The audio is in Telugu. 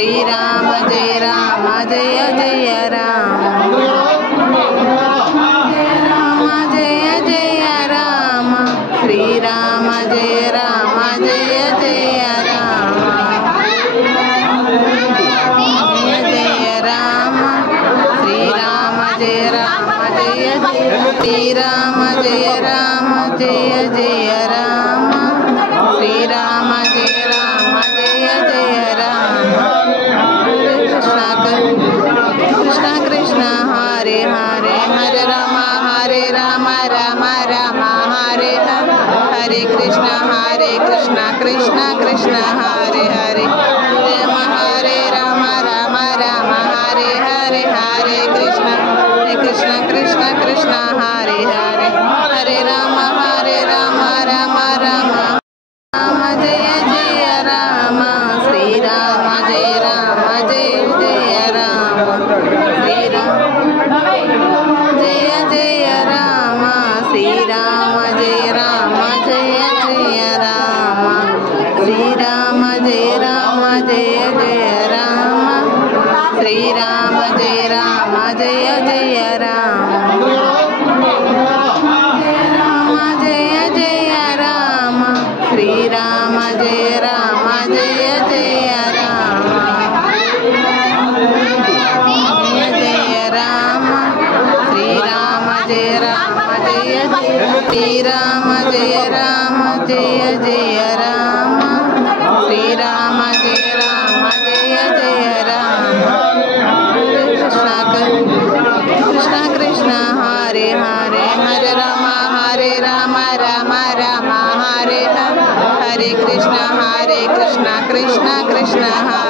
శ్రీరామ జయ రామ జయ జయ రామ రామ జయ జయ రామ శ్రీరామ జయ రామ జయ జయ రామ జయ రామ శ్రీరామ జయ రామ జయ జయ శ్రీరామ జయ రామ జయ జయ రామ శ్రీరామ జయ రామ జయ జయ రామ కృష్ణ కృష్ణ హరే హరే హరే రామ రామ రామ హరే హరే కృష్ణ కృష్ణ కృష్ణ హరే హరే హరే రామ రామ హరే హరే హరే కృష్ణ కృష్ణ కృష్ణ హరే హరే హరే రామ రామ రామ జయ జయ రామ శ్రీరామ జయ రామ జయ జయ రామ శ్రీరామ జయ జయ రామ శ్రీరామ జయ రామ జయ జయ రామ శ్రీరామ జయ రామ జయ జయ రామ శ్రీరామ జయ రామ జయ జయ రామ జయ జయ రామ శ్రీరామ జయ రామ జయ జయ రామ జయ రామ శ్రీరామ జయ రామ జయ జయ శ్రీరామ జయ రామ జయ జయ రామ శ్రీరామ జయ రామ జయ జయ రామ కృష్ణ కృష్ణ హరే హరే హరే రామ రామ హరే హరే కృష్ణ కృష్ణ కృష్ణ హరే